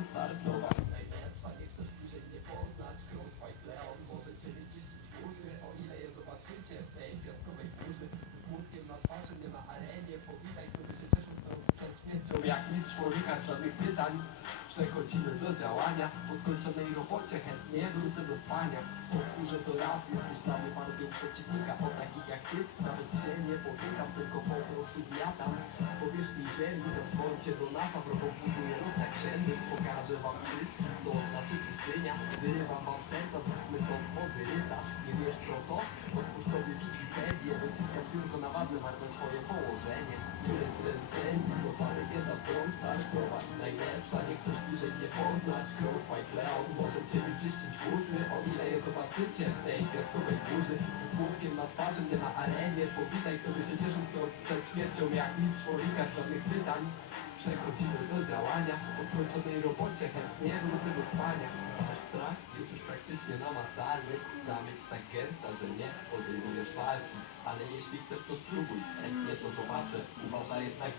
Brawl śmiercią Jak mistrz człowieka żadnych pytań Przechodzimy do działania. Po skończonej robocie chętnie wrócę do spania. Powtórzę to raz, jesteś dla mnie partią przeciwnika. O takich jak ty, nawet się nie potykam Tylko po prostu zjadam Z powierzchni ziemi na froncie do NASA Wrogą buduję ruch jak księżyc. Pokażę wam wszystkim, co znaczy pustynia. Wyrywam wam serca, zróbmy są pozyrysa Nie wiesz co to? Otwórz sobie Wikipedię Dociskam piórko na wadne, marne twoje położenie Jest ten sen, to legenda Stars Nowa najlepsza, nie chcesz bliżej nie poznać Crossfight Leon może ciebie czyścić główny O ile je zobaczycie w tej piaskowej burzy Ze smutkiem na twarzy, nie na arenie Powitaj, kto by się cieszył stąd przed śmiercią Jak mistrz człowieka, żadnych pytań Przechodzimy do działania Po skończonej robocie chętnie wrócę do spania Nasz strach jest już praktycznie namacalny Zamieć tak gęsta, że nie podejmujesz walki Ale jeśli chcesz to spróbuj, Uważaj jednak,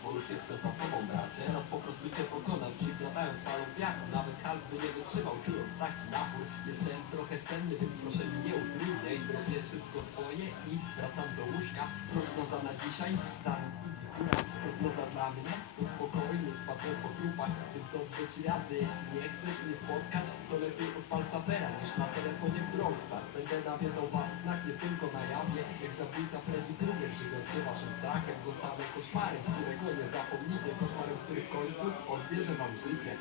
za tobą bracie Raz po prostu cię pokonam, przygniatając falą wiatru Nawet Hulk by nie wytrzymał, czując taki napór. Jestem trochę senny, więc proszę mi nie utrudniaj. Zrobię szybko swoje i wracam do łóżka. Prognoza na dzisiaj, zamiast i góra Prognoza dla mnie, to spokojny spacer po trupach Więc dobrze ci radzę, jeśli nie chcesz mnie spotkać To lepiej odpal sapera niż na telefonie Brawl Stars. Będę nawiedzał was znak nie tylko na jawie. Jak zabójca Się waszym strachem Zostanę koszmarem, którego nie zapomnicie Koszmarem, który w końcu odbierze wam życie.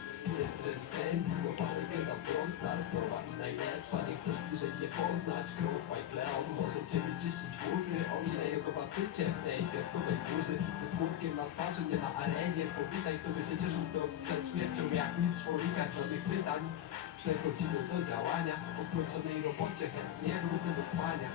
Jest ten sen, nowa legenda Brawl Stars Nowa i najlepsza, nie chcesz bliżej nie poznać Crossfight Leon. Może ciebie czyścić burny O ile je zobaczycie. W tej piaskowej burzy Ze smutkiem na twarzy, nie na arenie. Powitaj, kto by się cieszył stąd przed śmiercią Jak mistrz człowieka, żadnych pytań. Przechodzimy do działania Po skończonej robocie chętnie wrócę do spania